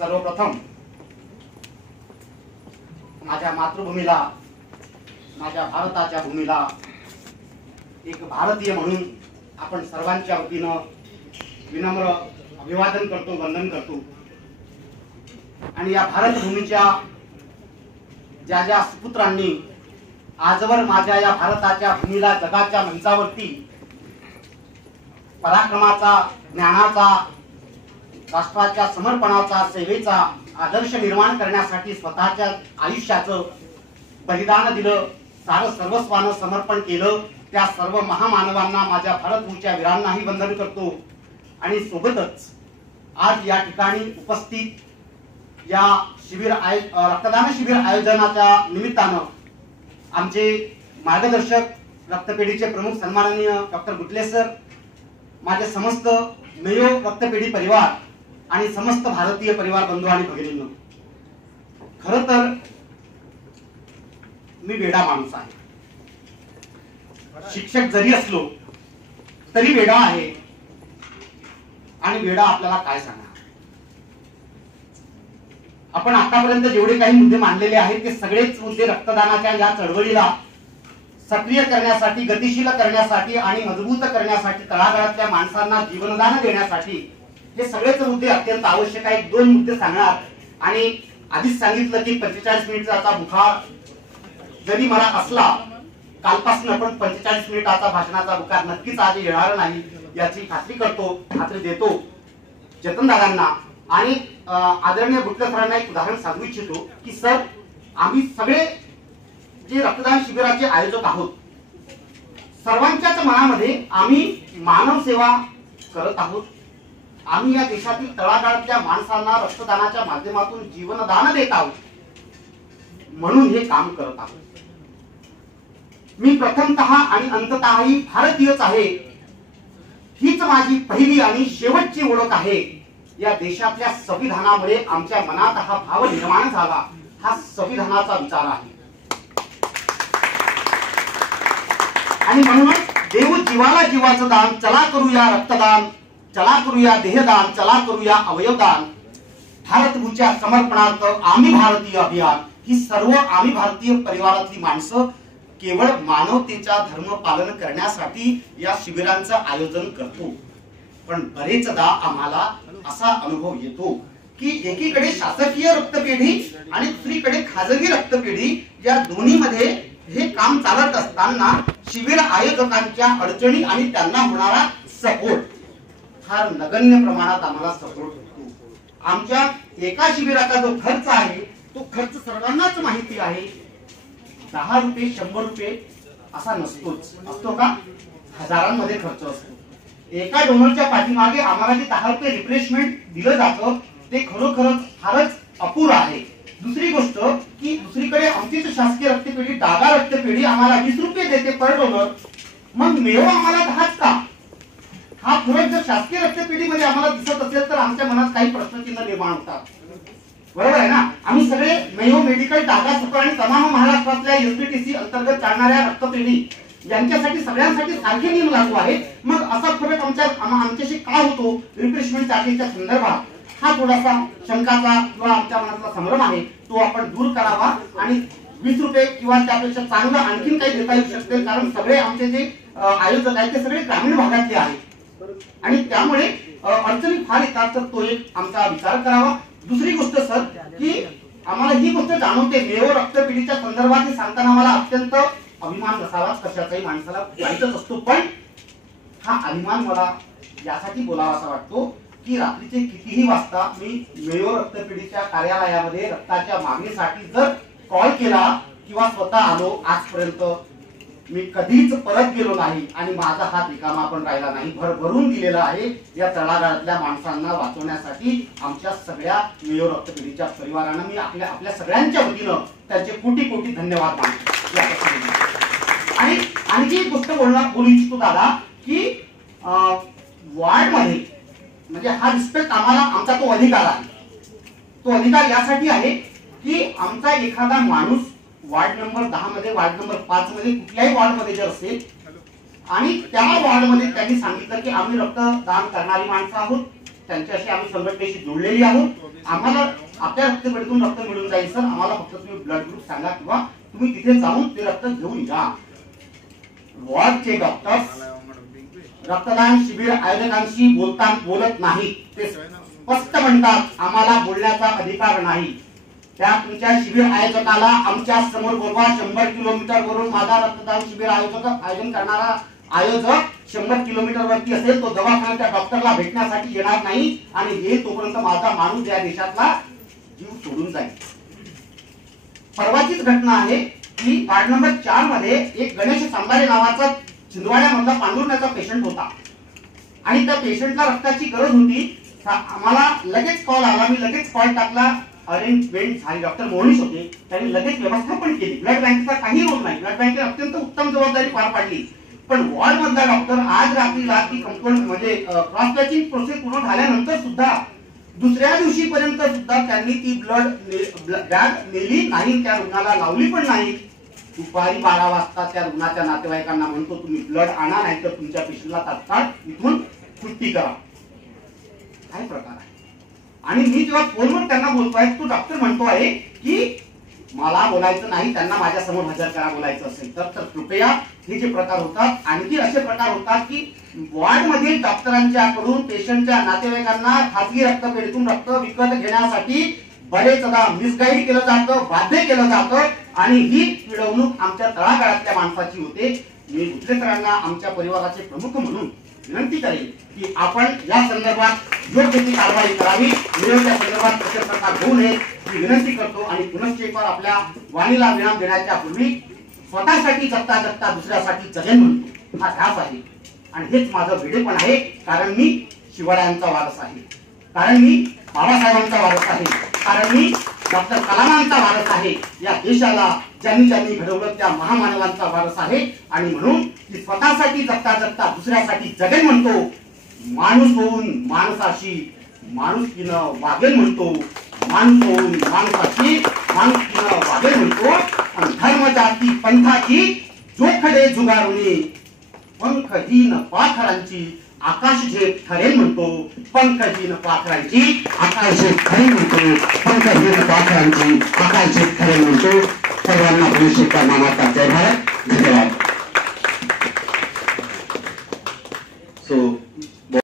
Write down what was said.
सर्वप्रथम माझ्या मातृभूमीला माझ्या भारताच्या भूमीला एक भारतीय म्हणून आपण सर्वांच्या वतीनं विनम्र अभिवादन करतो वंदन करतो. आणि या भारतभूमीच्या ज्या ज्या सुपुत्रांनी आजवर माझ्या या भारताच्या भूमीला जगाच्या मंचावरती पराक्रमाचा ज्ञानाचा राष्ट्राच्या समर्पणाचा सेवेचा आदर्श निर्माण करण्यासाठी स्वतःच्या आयुष्याचं बलिदान दिलं सारं सर्वस्वानं समर्पण केलं. त्या सर्व महामानवांना माझ्या भारतभूच्या वीरांनाही वंदन करतो. आणि सोबतच आज या ठिकाणी उपस्थित या शिबिर आय रक्तदान शिबिर आयोजनाच्या निमित्तानं आमचे मार्गदर्शक रक्तपेढीचे प्रमुख सन्माननीय डॉक्टर गुटले सर माझे समस्त मेयो रक्तपेढी परिवार आणि समस्त भारतीय परिवार बंधू आणि भगिनींनो खर तर मी वेडा माणूस आहे. शिक्षक जरी असलो तरी वेडा आहे. आणि वेडा आपल्याला काय सांगणार? आपण आतापर्यंत जेवढे काही मुद्दे मांडलेले आहेत ते सगळेच मुद्दे रक्तदानाच्या या चळवळीला सक्रिय करण्यासाठी गतिशील करण्यासाठी आणि मजबूत करण्यासाठी तळागाळातल्या माणसांना जीवनदान देण्यासाठी हे सगळेच मुद्दे अत्यंत आवश्यक आहेत. दोन मुद्दे सांगणार. आणि आधीच सांगितलं की पंचेचाळीस मिनिटाचा बुखार जरी मला असला कालपासून पण पंचेचाळीस मिनिटाचा भाषणाचा बुखार नक्कीच आज येणार नाही याची खात्री करतो खात्री देतो जतनदारांना आणि आदरणीय गुटकर सरांना एक उदाहरण सांगू इच्छितो की सर आम्ही सगळे जे रक्तदान शिबिराचे आयोजक आहोत सर्वांच्याच मनामध्ये आम्ही मानव सेवा करत आहोत. आम्ही या देशातील तळागाळातल्या माणसांना रक्तदानाच्या माध्यमातून जीवनदान देत आहोत. म्हणून हे काम करत आहोत. मी प्रथमत आणि अंततःही भारतीयच आहे. हीच माझी पहिली आणि शेवटची ओळख आहे. या देशातल्या संविधानामुळे आमच्या मनात हा भाव निर्माण झाला. हा संविधानाचा विचार आहे. आणि म्हणूनच देऊ जीवाला जीवाचं दान चला करूया रक्तदान. चला करूया देहदान चला करूया अवयवदान भारतभूच्या समर्पणार्थ आम्ही भारतीय अभियान ही सर्व आम्ही भारतीय परिवारातली माणसं केवळ मानवतेचा धर्म पालन करण्यासाठी या शिबिरांचं आयोजन करतो. पण बरेचदा आम्हाला असा अनुभव येतो की एकीकडे शासकीय रक्तपेढी आणि दुसरीकडे खाजगी रक्तपेढी या दोन्हीमध्ये हे काम चालत असताना शिबिर आयोजकांच्या अडचणी आणि त्यांना होणारा सपोर्ट. फार नगण्य प्रमाणात आम्हाला सपोर्ट होतो. आमच्या एका शिबिराचा जो खर्च आहे तो खर्च सर्वांनाच माहिती आहे. दहा रुपये शंभर रुपये असा नसतोच. असतो का? हजारांमध्ये खर्च असतो. एका डोनरच्या पाठीमागे आम्हाला जे दहा रुपये रिफ्रेशमेंट दिलं जातं ते खरोखरच फारच अपुर आहे. दुसरी गोष्ट की दुसरीकडे आमचीच शासकीय रक्तपेढी डागा रक्तपेढी आम्हाला वीस रुपये देते पर डोनर. मग मेव आम्हाला दहाच का? हा फरक जर शासकीय रक्तपेढीमध्ये आम्हाला दिसत असेल तर आमच्या मनात काही प्रश्नचिन्ह निर्माण होतात. बरोबर आहे ना? आम्ही सगळे मेयो मेडिकल टाटा सुपर आणि तमाम महाराष्ट्रातल्या एसबीटीसी अंतर्गत चालणाऱ्या रक्तपेढी यांच्यासाठी सगळ्यांसाठी सारखे नियम लागू आहेत. मग असा फरक आमच्या आमच्याशी का होतो? रिफ्रेशमेंट चार्जेसच्या संदर्भात. हा थोडासा शंकाचा किंवा आमच्या मनातला संभ्रम आहे. तो आपण दूर करावा आणि वीस रुपये किंवा त्यापेक्षा चांगलं आणखीन काही देता येऊ शकते. कारण सगळे आमचे जे आयोजक आहेत ते सगळे ग्रामीण भागातले आहेत. आणि त्यामुळे अडचणी फार येतात तर तो एक आमचा विचार करावा. दुसरी गोष्ट सर की आम्हाला ही गोष्ट जाणवते. मेयो रक्तपिढीच्या संदर्भात हे सांगताना मला अत्यंत अभिमान नसावा कशाचाही माणसाला वाईटच असतो पण हा अभिमान मला यासाठी बोलावासा वाटतो की रात्रीचे कितीही वाजता मी मेयो रक्तपेढीच्या कार्यालयामध्ये रक्ताच्या मागणीसाठी जर कॉल केला किंवा स्वतः आलो आजपर्यंत मी कधीच परत गेलो नाही आणि माझा हात रिकामा पण राहिला नाही. भर भरून दिलेला आहे या तळागाळातल्या माणसांना वाचवण्यासाठी आमच्या सगळ्या मेयो रक्तपेढीच्या परिवारानं मी आपल्या आपल्या सगळ्यांच्या वतीनं त्यांचे कोटी कोटी धन्यवाद मानतो. आणि आणखी एक गोष्ट बोलणार बोलू इच्छितो दादा की वार्डमध्ये म्हणजे हा रिस्पेक्ट आम्हाला आमचा तो अधिकार आहे. तो अधिकार यासाठी आहे की आमचा एखादा माणूस वार्ड नंबर दहा मध्ये वार्ड नंबर पाच मध्ये कुठल्याही वार्डमध्ये जर असेल आणि त्या वार्डमध्ये त्यांनी सांगितलं की आम्ही रक्तदान करणारी माणसं आहोत त्यांच्याशी आम्ही संघटनेशी जोडलेली आहोत. आम्हाला आपल्या रक्तपेढीतून रक्त मिळून जाईल सर. आम्हाला फक्त तुम्ही ब्लड ग्रुप सांगा किंवा तुम्ही तिथे जाऊन ते रक्त घेऊन या. वॉर्डचे डॉक्टर्स रक्तदान शिबिर आयोजकांशी बोलता बोलत नाही ते स्पष्ट म्हणतात आम्हाला बोलण्याचा अधिकार नाही. त्या तुमच्या शिबिर आयोजकाला आमच्यासमोर बोलवा शंभर किलोमीटर वरून माझा रक्तदान शिबिर आयोजक आयोजन करणारा आयोजक शंभर किलोमीटर वरती असेल तो दवाखान्याच्या डॉक्टरला भेटण्यासाठी येणार नाही आणि हे तोपर्यंत माझा माणूस या देशातला जीव सोडून जाईल. परवाचीच घटना आहे की वार्ड नंबर चारमध्ये एक गणेश सांबारे नावाचा छिंदवाड्यामधला पांडुरण्याचा पेशंट होता. आणि त्या पेशंटला रक्ताची गरज होती. आम्हाला लगेच कॉल आला मी लगेच कॉल टाकला. अरेंजमेंट झाली. डॉक्टर मोहनीश होते. त्यांनी लगेच व्यवस्था पण केली ब्लड बँकचा काही रोल नाही. ब्लड बँकेने अत्यंत उत्तम जबाबदारी पार पाडली. पण वॉर्ड मधला डॉक्टर आज रात्री रात्री कंपाऊंड म्हणजे क्रॉस प्रोसेस पूर्ण झाल्यानंतर सुद्धा दुसऱ्या दिवशी पर्यंत सुद्धा त्यांनी ती ब्लड बॅग नेली नाही. त्या रुग्णाला लावली पण नाही. दुपारी बारा वाजता त्या रुग्णाच्या नातेवाईकांना म्हणतो तुम्ही ब्लड आणा नाही तर तुमच्या पेशंटला तात्काळ इथून सुट्टी करा. काय प्रकार? आणि मी जेव्हा फोनवर त्यांना बोलतोय तो डॉक्टर म्हणतो आहे की मला बोलायचं नाही त्यांना माझ्यासमोर हजर करा बोलायचं असेल तर तर कृपया हे जे प्रकार होतात आणखी असे प्रकार होतात की वॉर्डमधील डॉक्टरांच्याकडून पेशंटच्या नातेवाईकांना खाजगी रक्तपेढीतून रक्त विकत घेण्यासाठी बरेचदा मिसगाईड केलं जातं बाध्य केलं जातं आणि ही पिळवणूक आमच्या तळागाळातल्या माणसाची होते. मी गुजरेकरांना आमच्या परिवाराचे प्रमुख म्हणून विनंती करेन की आपण या संदर्भात योग्य ती कारवाई करावी. निरोग्या संदर्भात असे प्रकार होऊ नये. ही विनंती करतो आणि पुनश्च एक आपल्या वाणीला विराम देण्याच्या पूर्वी स्वतःसाठी जगता जगता दुसऱ्यासाठी जगेन म्हणतो हा ध्यास आहे. आणि हेच माझं वेडे पण आहे. कारण मी शिवरायांचा वारस आहे. कारण मी बाबासाहेबांचा वारस आहे. कारण मी डॉक्टर कलामांचा वारस आहे. या देशाला ज्यांनी ज्यांनी घडवलं त्या महामानवांचा वारस आहे. आणि म्हणून ती स्वतःसाठी जगता जगता दुसऱ्यासाठी जगेल म्हणतो. माणूस होऊन माणसाशी माणुसकीनं वागेल म्हणतो. माणूस होऊन माणसाशी माणुसकीनं वागेल म्हणतो. आणि धर्म जाती पंथाची जोखडे जुगारुणी पंखहीन पाखरांची आकाश झेप खरे म्हणतो पंकजीन पाखरांची आकाश झेप खरे म्हणतो पंकजीन पाखरांची आकाश झेप खरे म्हणतो. सर्वांना भविष्य नामाचा जय भारत. धन्यवाद. सो